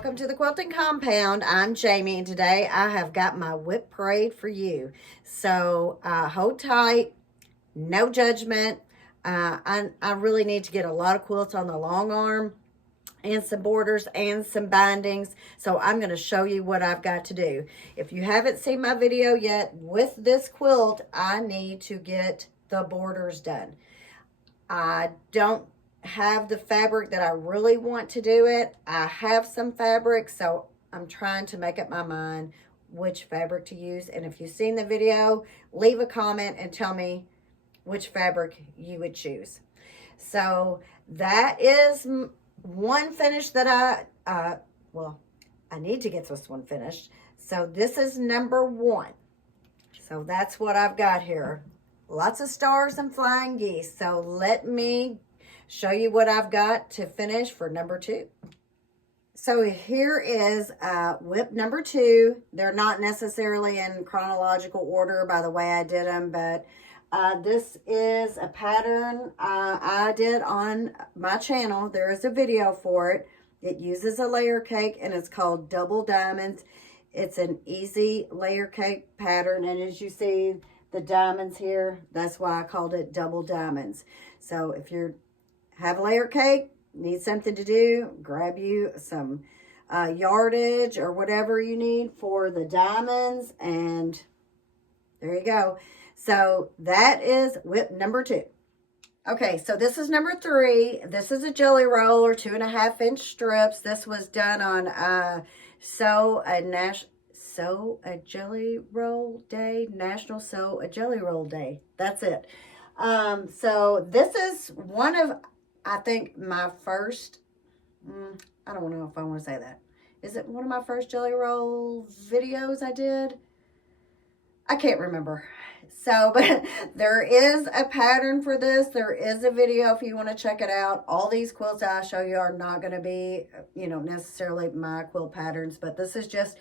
Welcome to the Quilting Compound. I'm Jamie, and today I have got my whip parade for you. So hold tight, no judgment. I really need to get a lot of quilts on the long arm and some borders and some bindings. So I'm going to show you what I've got to do. If you haven't seen my video yet with this quilt, I need to get the borders done. I don't have the fabric that I really want to do it. I have some fabric, so I'm trying to make up my mind which fabric to use. And if you've seen the video, leave a comment and tell me which fabric you would choose. So that is one finish that I need to get this one finished. So this is number one. So that's what I've got here. Lots of stars and flying geese. So let me show you what I've got to finish for number two. So here is whip number two. They're not necessarily in chronological order by the way I did them, but this is a pattern I did on my channel. There is a video for it. It uses a layer cake and it's called Double Diamonds. It's an easy layer cake pattern, and as you see the diamonds here, that's why I called it Double Diamonds. So if you have a layer cake, need something to do, grab you some yardage or whatever you need for the diamonds, and there you go. So that is whip number two. Okay, so this is number three. This is a jelly roll or 2.5-inch strips. This was done on Sew a Jelly Roll Day, National Sew a Jelly Roll Day. That's it. So this is one of, I think, my first, I don't know if I want to say that. Is it one of my first jelly roll videos I did? I can't remember. So, but there is a pattern for this. There is a video if you want to check it out. All these quilts I show you are not going to be, necessarily my quilt patterns, but this is just,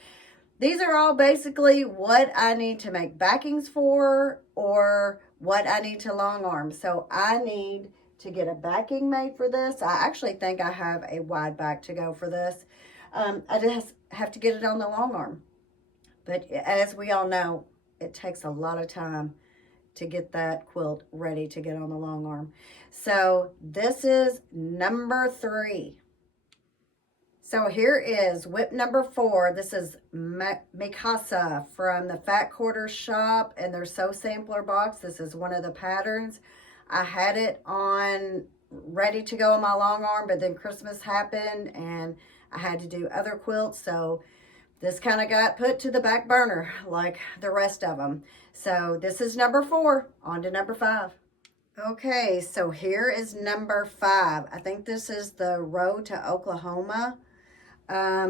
these are all basically what I need to make backings for or what I need to long arm. So I need to get a backing made for this. I actually think I have a wide back to go for this. I just have to get it on the long arm. But as we all know, it takes a lot of time to get that quilt ready to get on the long arm. So this is number three. So here is whip number four. This is Mikasa from the Fat Quarter shop and their Sew Sampler box. This is one of the patterns. I had it on ready to go on my long arm, but then Christmas happened and I had to do other quilts. So this kind of got put to the back burner like the rest of them. So this is number four. On to number five. Okay, so here is number five. I think this is the Road to Oklahoma.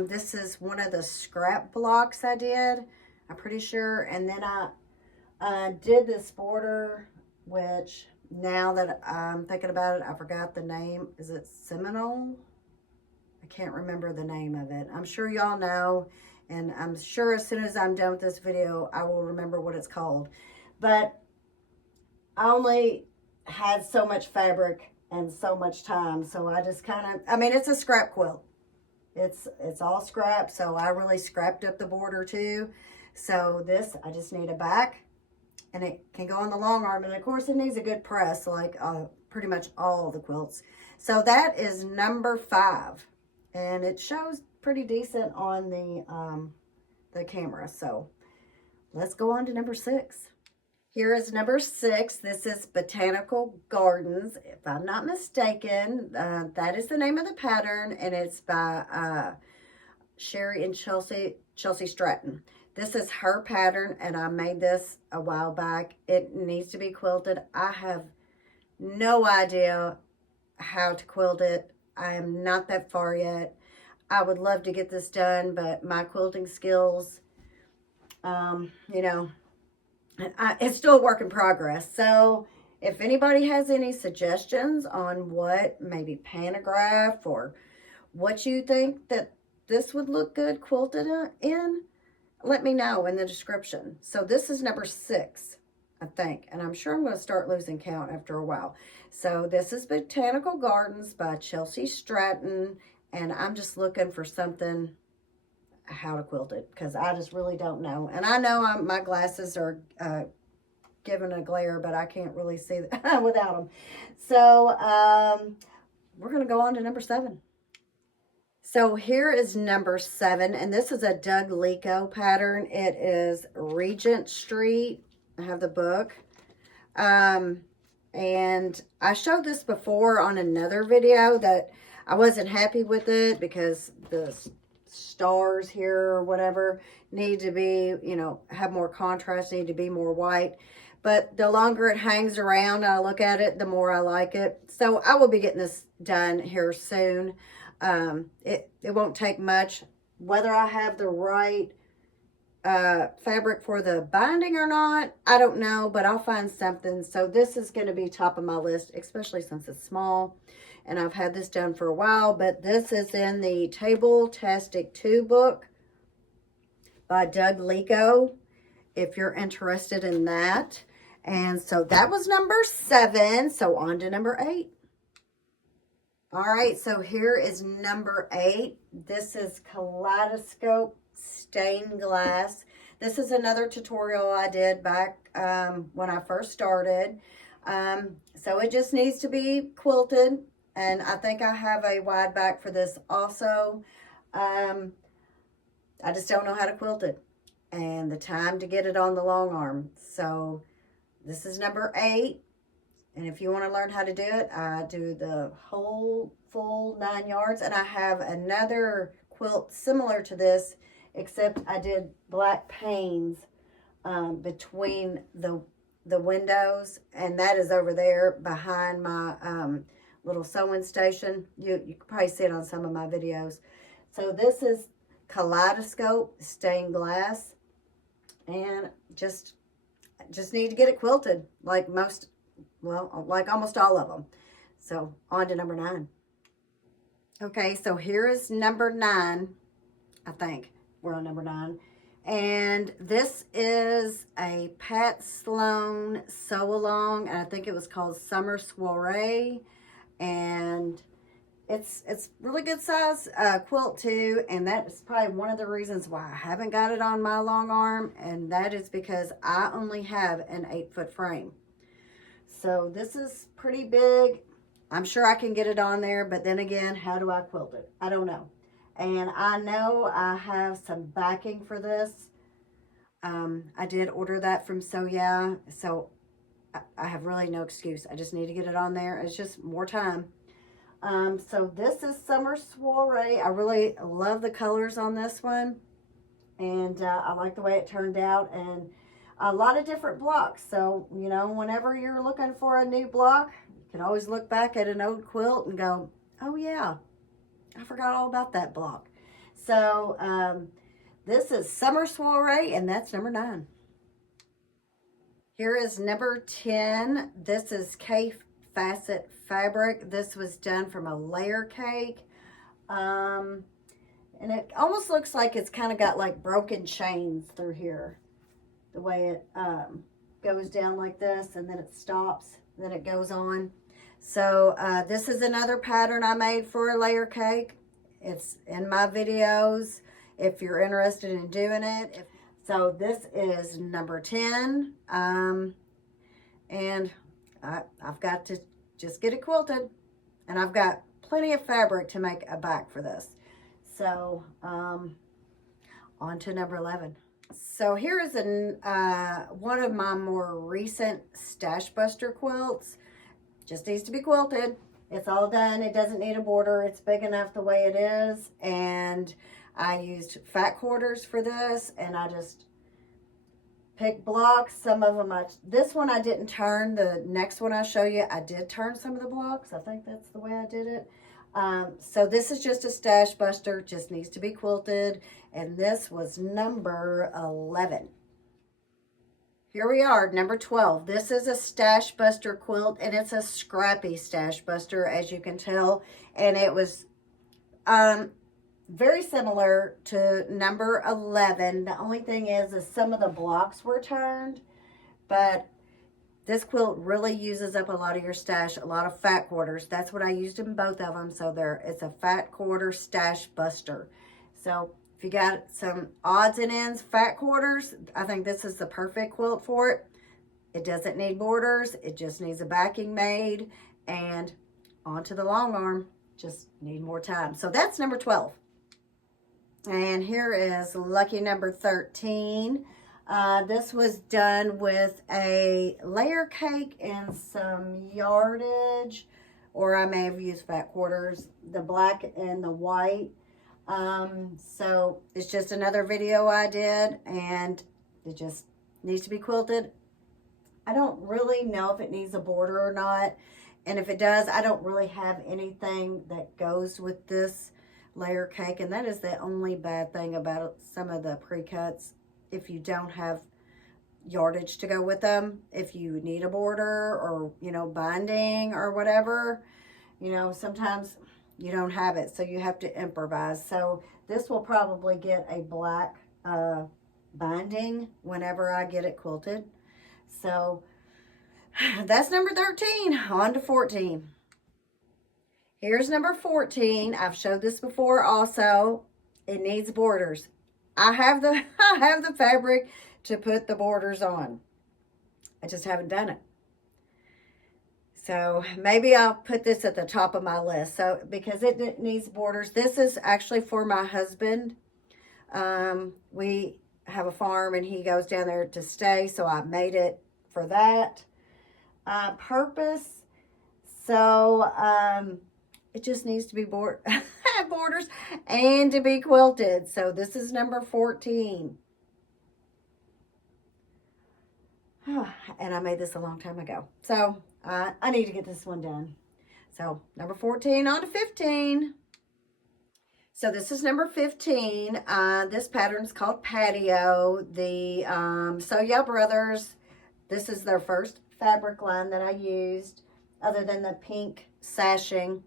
This is one of the scrap blocks I did, I'm pretty sure. And then I did this border, which now that I'm thinking about it, I forgot the name. Is it Seminole? I can't remember the name of it. I'm sure y'all know, and I'm sure as soon as I'm done with this video, I will remember what it's called. But I only had so much fabric and so much time, so I just kind of, it's a scrap quilt. It's all scrap, so I really scrapped up the border too. So this, I just need a back, and it can go on the long arm, and of course it needs a good press like pretty much all the quilts. So that is number five, and it shows pretty decent on the camera. So let's go on to number six. Here is number six. This is Botanical Gardens. If I'm not mistaken, that is the name of the pattern, and it's by Sherry and Chelsea Stratton. This is her pattern, and I made this a while back. It needs to be quilted. I have no idea how to quilt it. I am not that far yet. I would love to get this done, but my quilting skills, it's still a work in progress. So if anybody has any suggestions on what maybe pantograph or what you think that this would look good quilted in, let me know in the description. So this is number six, I think, and I'm sure I'm going to start losing count after a while. So this is Botanical Gardens by Chelsea Stratton, And I'm just looking for something, how to quilt it, because I just really don't know. And I know my glasses are giving a glare, but I can't really see without them. So we're going to go on to number 7. So here is number 7, and this is a Doug Lico pattern. It is Regent Street. I have the book. And I showed this before on another video that I wasn't happy with it because the stars here or whatever need to be, you know, have more contrast, need to be more white. But the longer it hangs around, I look at it, the more I like it. So I will be getting this done here soon. It won't take much. Whether I have the right fabric for the binding or not, I don't know, but I'll find something. So this is going to be top of my list, especially since it's small and I've had this done for a while. But this is in the Table-tastic 2 book by Doug Lico, if you're interested in that. And so that was number 7. So on to number 8. All right, so here is number 8. This is Kaleidoscope Stained Glass. This is another tutorial I did back when I first started. So it just needs to be quilted, and I think I have a wide back for this also. I just don't know how to quilt it and the time to get it on the long arm. So this is number 8. And if you want to learn how to do it, I do the whole full 9 yards. And I have another quilt similar to this, except I did black panes between the windows. And that is over there behind my little sewing station. You can probably see it on some of my videos. So this is Kaleidoscope Stained Glass. And just need to get it quilted like most... well, like almost all of them. So on to number 9. Okay, so here is number 9. I think we're on number 9. And this is a Pat Sloan sew along, and I think it was called Summer Soiree. And it's really good size quilt too, and that is probably one of the reasons why I haven't got it on my long arm, and that is because I only have an 8-foot frame. So this is pretty big. I'm sure I can get it on there, but then again, how do I quilt it? I don't know. And I know I have some backing for this. I did order that from So Yeah, so I have really no excuse. I just need to get it on there. It's just more time. So this is Summer Soiree. I really love the colors on this one. And I like the way it turned out. And a lot of different blocks. So, you know, whenever you're looking for a new block, you can always look back at an old quilt and go, oh yeah, I forgot all about that block. So this is Summer Soiree, and that's number 9. Here is number 10. This is K-Facet fabric. This was done from a layer cake. And it almost looks like it's kind of got like broken chains through here. The way it goes down like this, and then it stops, then it goes on. So this is another pattern I made for a layer cake. It's in my videos if you're interested in doing it. So this is number 10. And I've got to just get it quilted. And I've got plenty of fabric to make a back for this. So on to number 11. So here is one of my more recent Stash Buster quilts. Just needs to be quilted. It's all done. It doesn't need a border. It's big enough the way it is. And I used fat quarters for this, and I just picked blocks. Some of them, this one I didn't turn. The next one I show you, I did turn some of the blocks. I think that's the way I did it. So this is just a Stash Buster, just needs to be quilted, and this was number 11. Here we are, number 12. This is a Stash Buster quilt, and it's a scrappy Stash Buster, as you can tell, and it was very similar to number 11. The only thing is some of the blocks were turned, but This quilt really uses up a lot of your stash, a lot of fat quarters. That's what I used in both of them. So it's a fat quarter stash buster. So if you got some odds and ends, fat quarters, I think this is the perfect quilt for it. It doesn't need borders. It just needs a backing made, and onto the long arm. Just need more time. So that's number 12. And here is lucky number 13. This was done with a layer cake and some yardage, or I may have used fat quarters, the black and the white. So it's just another video I did, and it just needs to be quilted. I don't really know if it needs a border or not. And if it does, I don't really have anything that goes with this layer cake. And that is the only bad thing about some of the pre-cuts. If you don't have yardage to go with them, if you need a border or, you know, binding or whatever, you know, sometimes you don't have it. So you have to improvise. So this will probably get a black binding whenever I get it quilted. So that's number 13. On to 14. Here's number 14. I've showed this before also. It needs borders. I have the fabric to put the borders on. I just haven't done it. So maybe I'll put this at the top of my list. So because it needs borders. This is actually for my husband. We have a farm and he goes down there to stay. So I made it for that purpose. So it just needs to be borders and to be quilted. So this is number 14. And I made this a long time ago. So I need to get this one done. So number 14 on to 15. So this is number 15. This pattern is called Patio. The Soya Brothers, this is their first fabric line that I used, other than the pink sashing.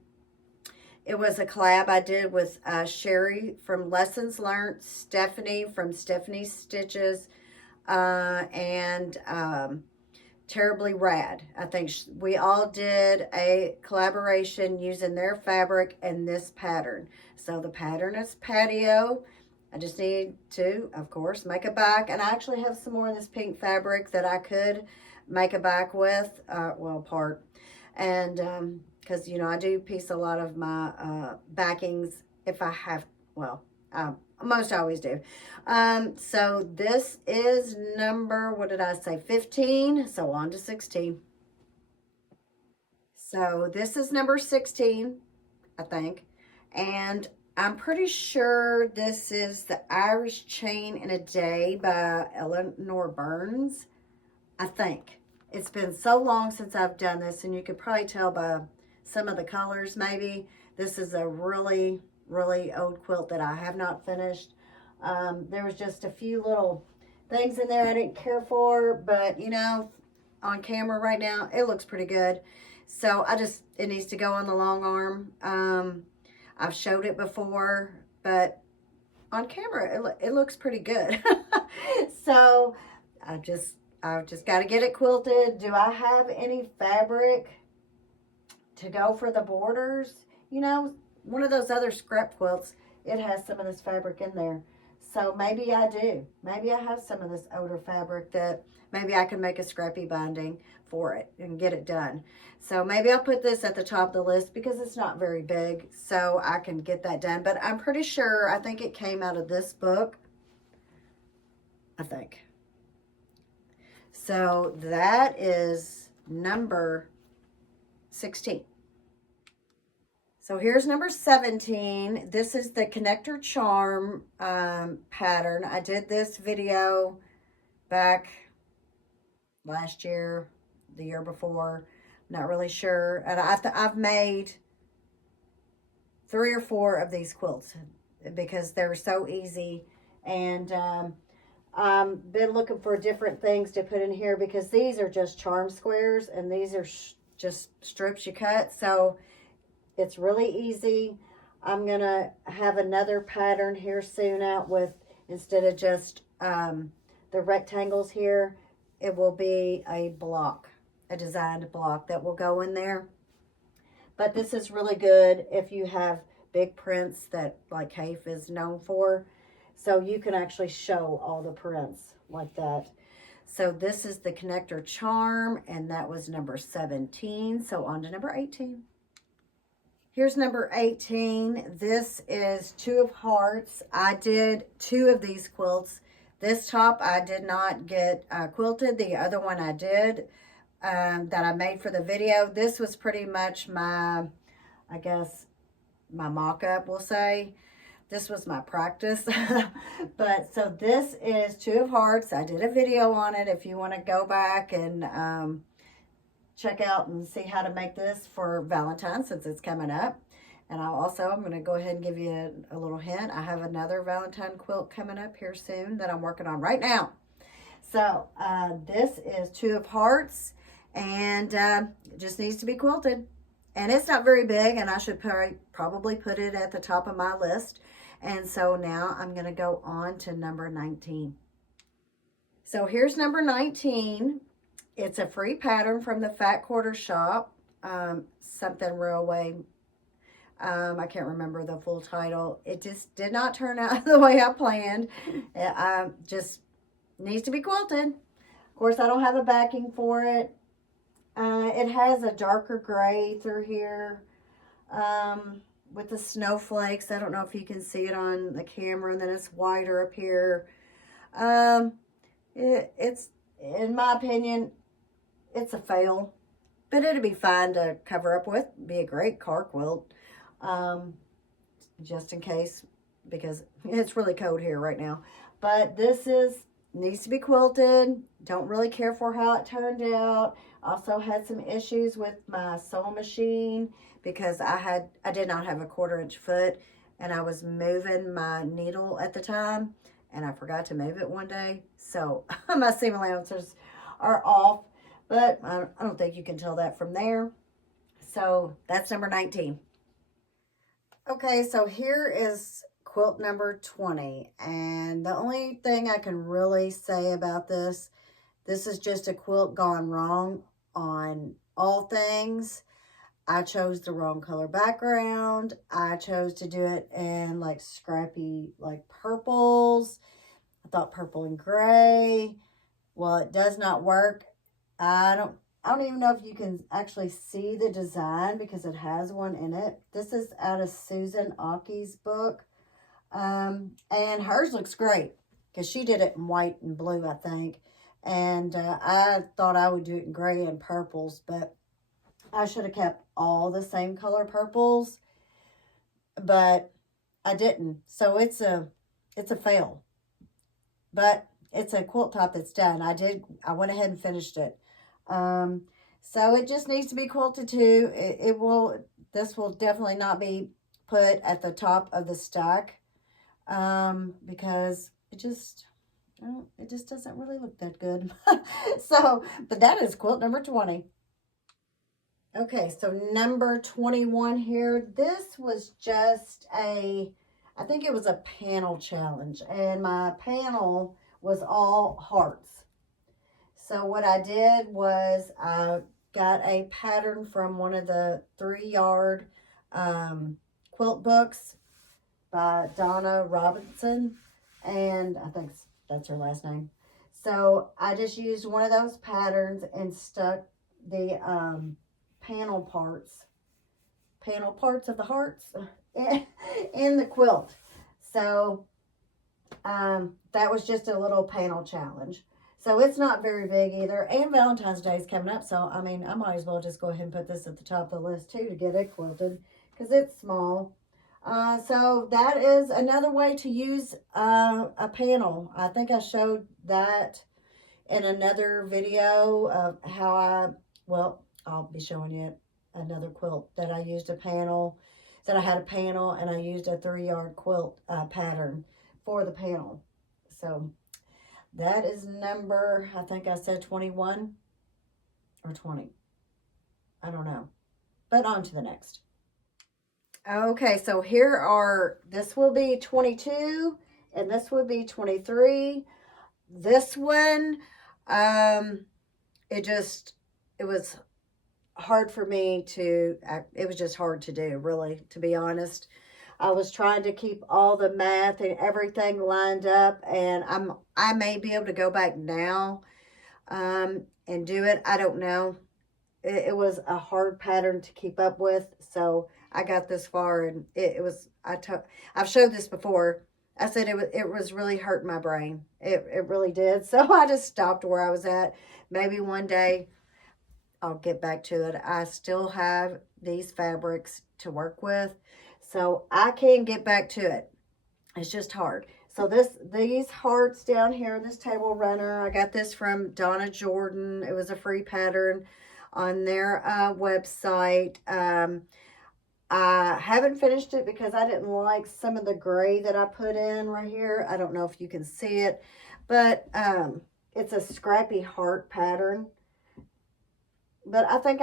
It was a collab I did with Sherry from Lessons Learned, Stephanie from Stephanie Stitches, and Terribly Rad. I think we all did a collaboration using their fabric and this pattern. So the pattern is Patio. I just need to, of course, make a back. And I actually have some more of this pink fabric that I could make a back with, part. And because, you know, I do piece a lot of my backings if I have, most always do. So this is number, what did I say, 15? So on to 16. So this is number 16, I think. And I'm pretty sure this is the Irish Chain in a Day by Eleanor Burns, I think. It's been so long since I've done this, and you could probably tell by some of the colors maybe. This is a really, really old quilt that I have not finished. There was just a few little things in there I didn't care for, but you know, on camera right now, it looks pretty good. So it needs to go on the long arm. I've showed it before, but on camera, it looks pretty good. So I've just got to get it quilted. Do I have any fabric to go for the borders? You know, one of those other scrap quilts, it has some of this fabric in there. So maybe I do. Maybe I have some of this older fabric that maybe I can make a scrappy binding for it and get it done. So maybe I'll put this at the top of the list because it's not very big, so I can get that done. But I'm pretty sure, I think it came out of this book, I think. So that is number 16. So here's number 17. This is the Connector Charm pattern. I did this video back last year, the year before, not really sure. And I've made 3 or 4 of these quilts because they're so easy. And I've been looking for different things to put in here because these are just charm squares and these are just strips you cut. So it's really easy. I'm going to have another pattern here soon out with, instead of just the rectangles here, it will be a block a designed block that will go in there. But this is really good if you have big prints that like Hafe is known for. So you can actually show all the prints like that. So this is the connector charm, and that was number 17. So on to number 18. Here's number 18. This is 2 of Hearts. I did 2 of these quilts. This top I did not get quilted. The other one I did that I made for the video. This was pretty much my, I guess, my mock-up, we'll say. This was my practice. But so this is 2 of Hearts. I did a video on it if you want to go back and check out and see how to make this for Valentine's, since it's coming up. And I'm going to go ahead and give you a little hint. I have another Valentine quilt coming up here soon that I'm working on right now. So this is 2 of Hearts, and it just needs to be quilted. And it's not very big, and I should probably put it at the top of my list. And so now I'm going to go on to number 19. So here's number 19. It's a free pattern from the Fat Quarter Shop, something Railway. I can't remember the full title. It just did not turn out the way I planned. It just needs to be quilted. Of course, I don't have a backing for it. It has a darker gray through here with the snowflakes. I don't know if you can see it on the camera, and then it's whiter up here. It's, in my opinion, it's a fail, but it'd be fine to cover up with. Be a great car quilt, just in case, because it's really cold here right now. But this needs to be quilted. Don't really care for how it turned out. Also had some issues with my sewing machine because I did not have a 1/4-inch foot, and I was moving my needle at the time, and I forgot to move it one day. So my seam allowances are off, but I don't think you can tell that from there. So that's number 19. Okay, so here is quilt number 20, and the only thing I can really say about this is just a quilt gone wrong on all things. I chose the wrong color background. I chose to do it in like scrappy like purples. I thought purple and gray. Well, it does not work. I don't even know if you can actually see the design because it has one in it. This is out of Susan Aki's book. And hers looks great because she did it in white and blue, I think. And I thought I would do it in gray and purples, but I should have kept all the same color purples, but I didn't. So it's a fail. But it's a quilt top that's done. I went ahead and finished it. So it just needs to be quilted too. This will definitely not be put at the top of the stack, because it just doesn't really look that good. So, but that is quilt number 20. Okay, so number 21 here. This was just I think it was a panel challenge, and my panel was all hearts. So what I did was I got a pattern from one of the 3-yard quilt books by Donna Robinson, and I think that's her last name. So I just used one of those patterns and stuck the panel parts of the hearts in the quilt. So that was just a little panel challenge. So it's not very big either. And Valentine's Day is coming up. So, I mean, I might as well just go ahead and put this at the top of the list too to get it quilted because it's small. So that is another way to use a panel. I think I showed that in another video of how I'll be showing you another quilt that I used a panel, that I had a panel and I used a 3-yard quilt pattern for the panel. So that is number, I think I said 21 or 20. I don't know. But on to the next. Okay, so this will be 22 and this will be 23. This one, it was hard for me to, it was just hard to do, really, to be honest. I was trying to keep all the math and everything lined up, and I may be able to go back now and do it. I don't know. It was a hard pattern to keep up with, so I got this far, and it was, I've showed this before. I said it was really hurting my brain. It really did. So I just stopped where I was at. Maybe one day I'll get back to it. I still have these fabrics to work with, so I can get back to it. It's just hard. So these hearts down here, this table runner, I got this from Donna Jordan. It was a free pattern on their website. I haven't finished it because I didn't like some of the gray that I put in right here. I don't know if you can see it, but it's a scrappy heart pattern. But I think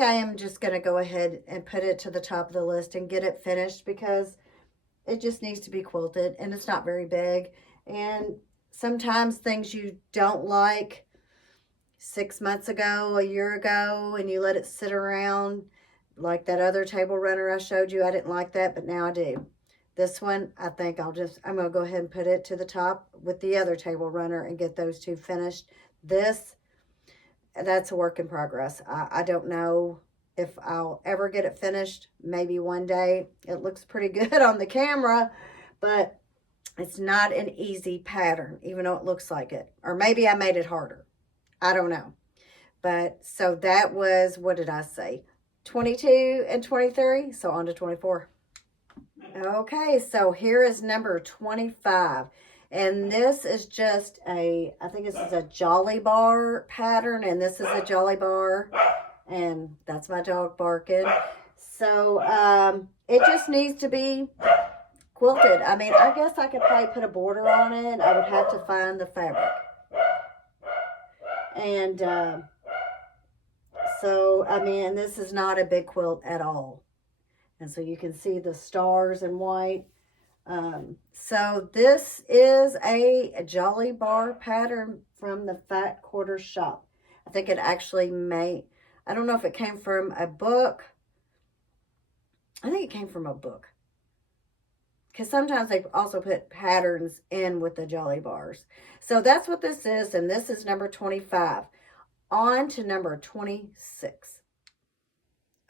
I am just going to go ahead and put it to the top of the list and get it finished, because it just needs to be quilted, and it's not very big. And sometimes things you don't like 6 months ago, a year ago, and you let it sit around, like that other table runner I showed you. I didn't like that, but now I do. This one, I think I'm going to go ahead and put it to the top with the other table runner and get those two finished. That's a work in progress. I don't know if I'll ever get it finished. Maybe one day. It looks pretty good on the camera, but it's not an easy pattern, even though it looks like it. Or maybe I made it harder. I don't know. But so that was, what did I say? 22 and 23. So on to 24. Okay, so here is number 25. And this is just I think this is a Jolly Bar pattern, and this is a Jolly Bar, and that's my dog barking. So it just needs to be quilted. I mean, I guess I could probably put a border on it. I would have to find the fabric. And so, I mean, this is not a big quilt at all. And so you can see the stars in white. So this is a Jolly Bar pattern from the Fat Quarter Shop. I think it actually I don't know if it came from a book. I think it came from a book, because sometimes they also put patterns in with the Jolly Bars. So that's what this is, and this is number 25. On to number 26.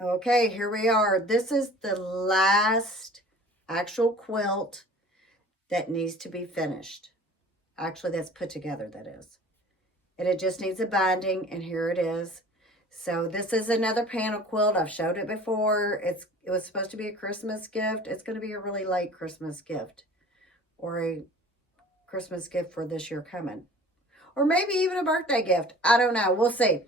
Okay, here we are. This is the last actual quilt that needs to be finished. Actually, that's put together, that is. And it just needs a binding, and here it is. So this is another panel quilt. I've showed it before. It was supposed to be a Christmas gift. It's going to be a really late Christmas gift, or a Christmas gift for this year coming. Or maybe even a birthday gift. I don't know. We'll see.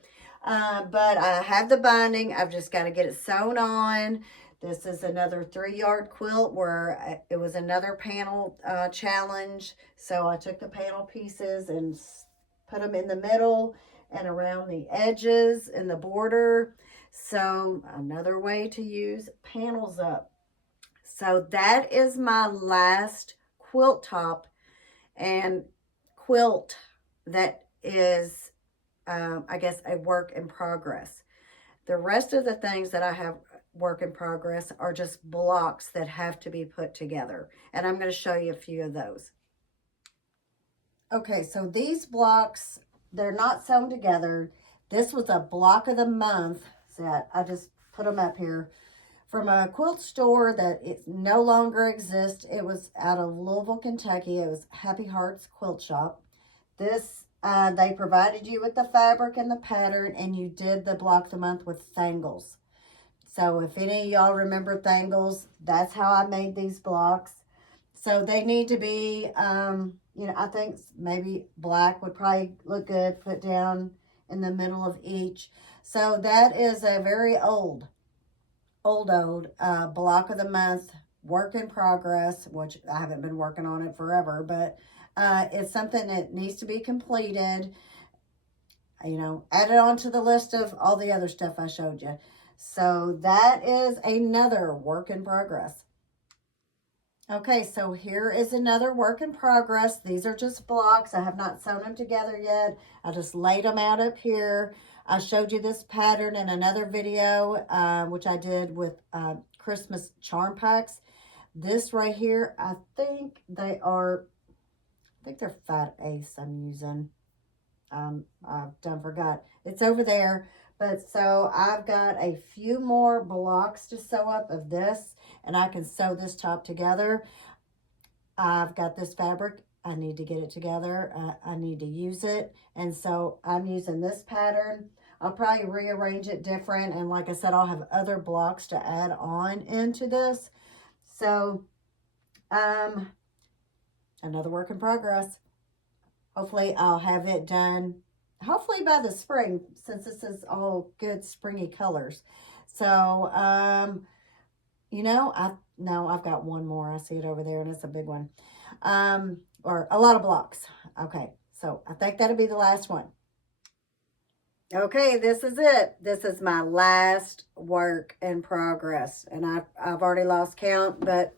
But I have the binding. I've just got to get it sewn on. This is another 3-yard quilt where it was another panel challenge. So I took the panel pieces and put them in the middle and around the edges and the border. So another way to use panels up. So that is my last quilt top and quilt that is, I guess, a work in progress. The rest of the things that I have work in progress are just blocks that have to be put together. And I'm going to show you a few of those. Okay, so these blocks, they're not sewn together. This was a block of the month set. I just put them up here from a quilt store that it no longer exists. It was out of Louisville, Kentucky. It was Happy Hearts Quilt Shop. This, they provided you with the fabric and the pattern, and you did the block of the month with Thangles. So if any of y'all remember Thangles, that's how I made these blocks. So they need to be, you know, I think maybe black would probably look good, put down in the middle of each. So that is a very old block of the month, work in progress, which I haven't been working on it forever, but it's something that needs to be completed. You know, add it onto the list of all the other stuff I showed you. So that is another work in progress. Okay, so here is another work in progress. These are just blocks. I have not sewn them together yet. I just laid them out up here. I showed you this pattern in another video, which I did with Christmas charm packs. This right here, I think they're Fat Ace I'm using. I've done forgot. It's over there. But so I've got a few more blocks to sew up of this, and I can sew this top together. I've got this fabric. I need to get it together. I need to use it. And so I'm using this pattern. I'll probably rearrange it different. And like I said, I'll have other blocks to add on into this. So, another work in progress. Hopefully I'll have it done, hopefully by the spring, since this is all good springy colors. So, you know, I've got one more. I see it over there, and it's a big one. Or a lot of blocks. Okay, so I think that'll be the last one. Okay, this is it. This is my last work in progress, and I've already lost count, but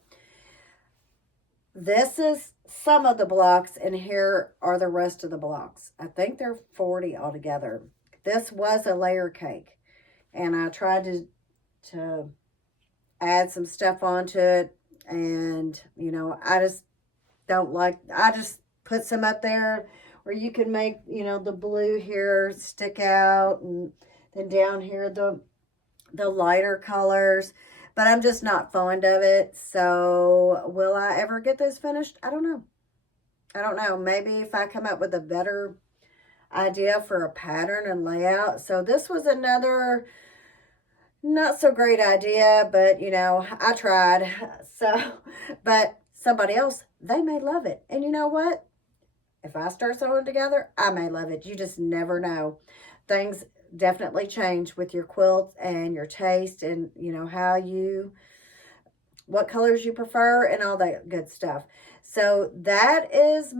this is some of the blocks, and here are the rest of the blocks. I think they're 40 altogether. This was a layer cake, and I tried to add some stuff onto it, and you know, I just put some up there where you can make, you know, the blue here stick out, and then down here the lighter colors, but I'm just not fond of it. So will I ever get this finished? I don't know. Maybe if I come up with a better idea for a pattern and layout. So this was another not so great idea, but you know, I tried. So, but somebody else, they may love it. And you know what? If I start sewing together, I may love it. You just never know. Things definitely change with your quilts and your taste, and you know, what colors you prefer and all that good stuff. So that is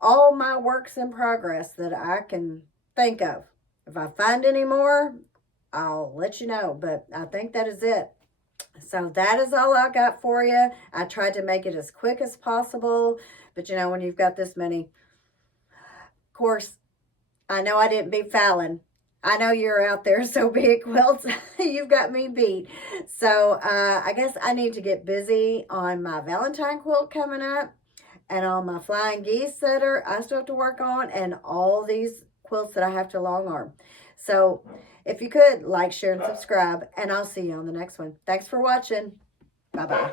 all my works in progress that I can think of. If I find any more, I'll let you know, but I think that is it. So that is all I got for you. I tried to make it as quick as possible, but you know, when you've got this many, of course, I know I didn't beat Fallon. I know you're out there, so be it, quilts. You've got me beat. So I guess I need to get busy on my Valentine quilt coming up, and on my flying geese setter I still have to work on, and all these quilts that I have to long arm. So if you could like, share, and subscribe, and I'll see you on the next one. Thanks for watching. Bye-bye.